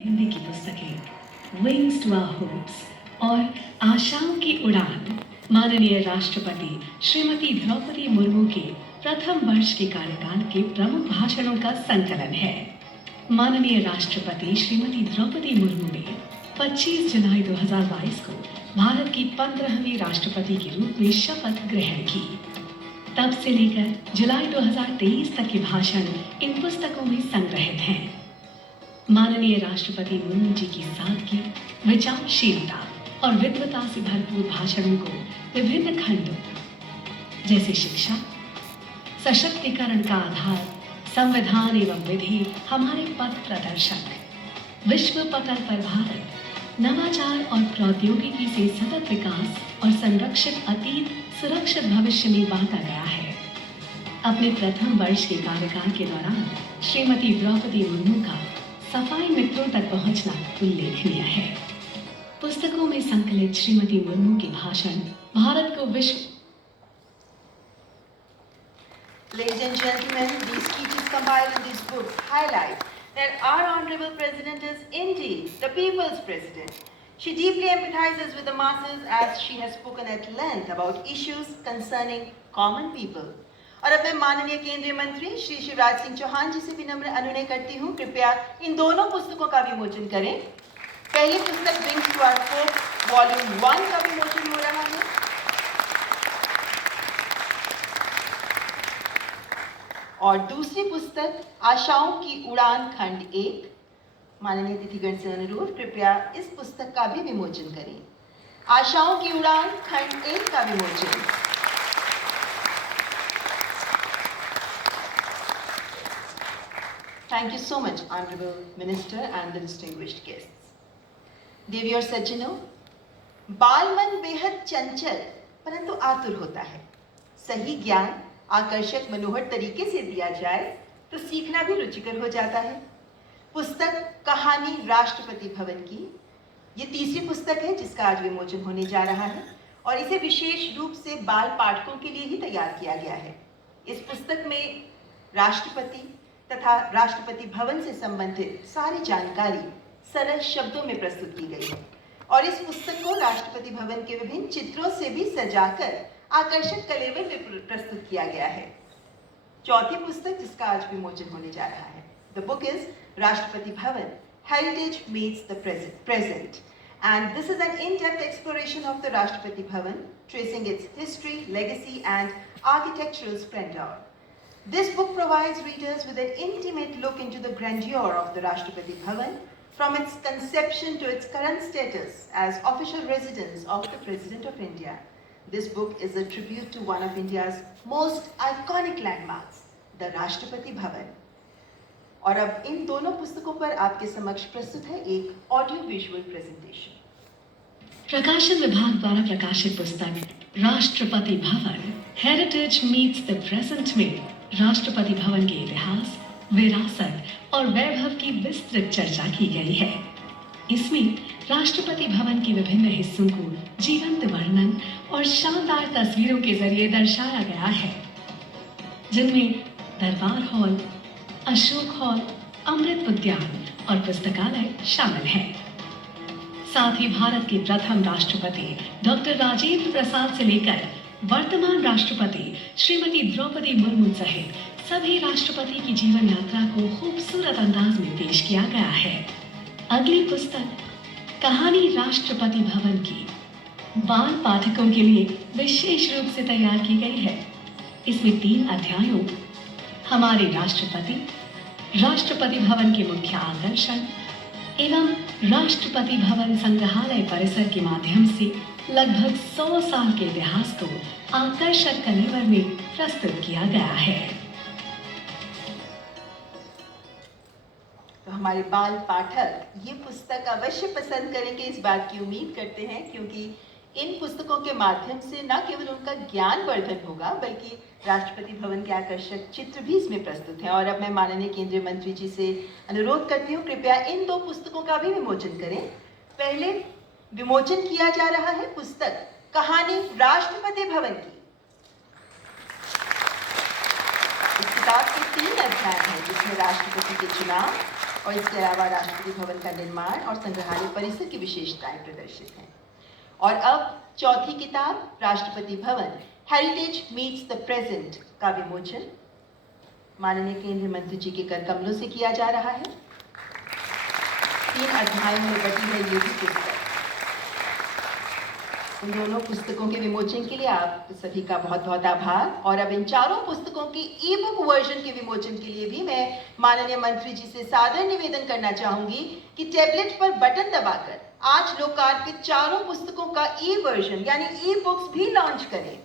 हिंदी की पुस्तकें wings to our hopes और आशाओं की उड़ान माननीय राष्ट्रपति श्रीमती द्रौपदी मुर्मू के प्रथम वर्ष के कार्यकाल के प्रमुख भाषणों का संकलन है। माननीय राष्ट्रपति श्रीमती द्रौपदी मुर्मू ने 25 जुलाई 2022 को भारत की 15वीं राष्ट्रपति के रूप में शपथ ग्रहण की। तब से लेकर जुलाई 2023 तक के भाषण इन पुस्तकों में संग्रहित हैं। माननीय राष्ट्रपति मुर्मू जी की सादगी, विचारशीलता और विद्वता से भरपूर भाषणों को विभिन्न खंडों जैसे शिक्षा, सशक्तिकरण का आधार, संविधान एवं विधि, हमारे पथ प्रदर्शक, विश्व पटल पर भारत, नवाचार और प्रौद्योगिकी से सतत विकास और संरक्षित अतीत सुरक्षित भविष्य में बांटा गया है। अपने प्रथम वर्ष के कार्यकाल के दौरान श्रीमती द्रौपदी मुर्मू का सफाई मित्रों तक पहुंचना उल्लेखनीय है। पुस्तकों में संकलित श्रीमती मुर्मू के भाषण भारत को विश्व। Ladies and gentlemen, these speeches compiled in this book highlight that our Honorable President is indeed the people's president. She deeply empathizes with the masses as she has spoken at length about issues concerning common people. और अब मैं माननीय केंद्रीय मंत्री श्री शिवराज सिंह चौहान जी से विनम्र अनुनय करती हूँ, कृपया इन दोनों पुस्तकों का विमोचन करें। पहली पुस्तक wings to our hopes volume 1 का विमोचन हो रहा है और दूसरी पुस्तक आशाओं की उड़ान खंड 1। माननीय अतिथिगण से अनुरोध, कृपया इस पुस्तक का भी विमोचन करें। आशाओं की उड़ान खंड 1 का विमोचन। Thank you so much, Honorable Minister and the distinguished guests. देवी और सज्जनों, बाल मन बेहद चंचल परंतु आतुर होता है। सही ज्ञान आकर्षक मनोहर तरीके से दिया जाए तो सीखना भी रुचिकर हो जाता है। पुस्तक कहानी राष्ट्रपति भवन की ये तीसरी पुस्तक है जिसका आज विमोचन होने जा रहा है और इसे विशेष रूप से बाल पाठकों के लिए ही तैयार किया गया है। इस पुस्तक में राष्ट्रपति तथा राष्ट्रपति भवन से संबंधित सारी जानकारी सरल शब्दों में प्रस्तुत की गई है और इस पुस्तक को राष्ट्रपति भवन के विभिन्न चित्रों से भी सजाकर आकर्षक कलेवर में प्रस्तुत किया गया है। चौथी पुस्तक जिसका आज विमोचन होने जा रहा है, the book is Rashtrapati Bhavan heritage meets the present and this is an in-depth exploration of the Rashtrapati Bhavan, tracing its history, legacy and architectural splendor. This book provides readers with an intimate look into the grandeur of the Rashtrapati Bhavan from its conception to its current status as official residence of the President of India. This book is a tribute to one of India's most iconic landmarks, the Rashtrapati Bhavan. और अब इन दोनों पुस्तकों पर आपके समक्ष प्रस्तुत है एक ऑडियो विजुअल प्रेजेंटेशन। प्रकाशन विभाग द्वारा प्रकाशित पुस्तक Rashtrapati Bhavan heritage meets the present में राष्ट्रपति भवन के इतिहास, विरासत और वैभव की विस्तृत चर्चा की गई है। इसमें राष्ट्रपति भवन के विभिन्न हिस्सों को जीवंत वर्णन और शानदार तस्वीरों के जरिए दर्शाया गया है, जिनमें दरबार हॉल, अशोक हॉल, अमृत उद्यान और पुस्तकालय शामिल हैं। साथ ही भारत के प्रथम राष्ट्रपति डॉक्टर राजेंद्र प्रसाद से लेकर वर्तमान राष्ट्रपति श्रीमती द्रौपदी मुर्मू सहित सभी राष्ट्रपति की जीवन यात्रा को खूबसूरत अंदाज में पेश किया गया है। अगली पुस्तक कहानी राष्ट्रपति भवन की बाल पाठकों के लिए विशेष रूप से तैयार की गई है। इसमें 3 अध्यायों हमारे राष्ट्रपति, राष्ट्रपति भवन के मुख्य आकर्षण एवं राष्ट्रपति भवन संग्रहालय परिसर के माध्यम से लगभग 100 साल के इतिहास को आकर्षक कलेवर में प्रस्तुत किया गया है। तो हमारे बाल पाठक ये पुस्तक अवश्य पसंद करेंगे, इस बात की उम्मीद करते हैं, क्योंकि इन पुस्तकों के माध्यम से न केवल उनका ज्ञान वर्धन होगा बल्कि राष्ट्रपति भवन के आकर्षक चित्र भी इसमें प्रस्तुत हैं। और अब मैं माननीय केंद्रीय मंत्री जी से अनुरोध करती हूँ, कृपया इन 2 पुस्तकों का भी विमोचन करें। पहले विमोचन किया जा रहा है पुस्तक कहानी राष्ट्रपति भवन की। इस किताब के 3 अध्याय हैं जिसमें राष्ट्रपति के चुनाव, और इसके अलावा राष्ट्रपति भवन का निर्माण और संग्रहालय परिसर की विशेषताएं प्रदर्शित हैं। और अब चौथी किताब Rashtrapati Bhavan heritage meets the present का विमोचन माननीय केंद्रीय मंत्री जी के कर कमलों से किया जा रहा है। 3 अध्यायों में बटी है ये भी पुस्तक। इन दोनों पुस्तकों के विमोचन के लिए आप सभी का बहुत बहुत आभार। और अब इन चारों पुस्तकों की ई बुक वर्जन के विमोचन के लिए भी मैं माननीय मंत्री जी से सादर निवेदन करना चाहूंगी कि टैबलेट पर बटन दबाकर आज लोकार्पित चारों पुस्तकों का ई वर्जन यानी ई बुक्स भी लॉन्च करें।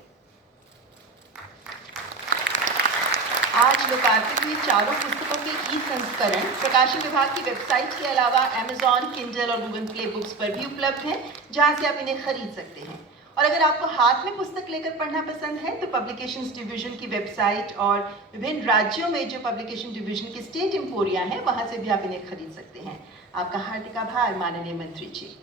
आज लोकार्पित हुई चारों पुस्तकों के ई संस्करण प्रकाशन विभाग की वेबसाइट के अलावा Amazon, Kindle और Google Play बुक्स पर भी उपलब्ध हैं, जहां से आप इन्हें खरीद सकते हैं। और अगर आपको हाथ में पुस्तक लेकर पढ़ना पसंद है तो पब्लिकेशंस डिवीजन की वेबसाइट और विभिन्न राज्यों में जो पब्लिकेशन डिवीजन की स्टेट एम्पोरिया हैं, वहां से भी आप इन्हें खरीद सकते हैं। आपका हार्दिक आभार माननीय मंत्री जी।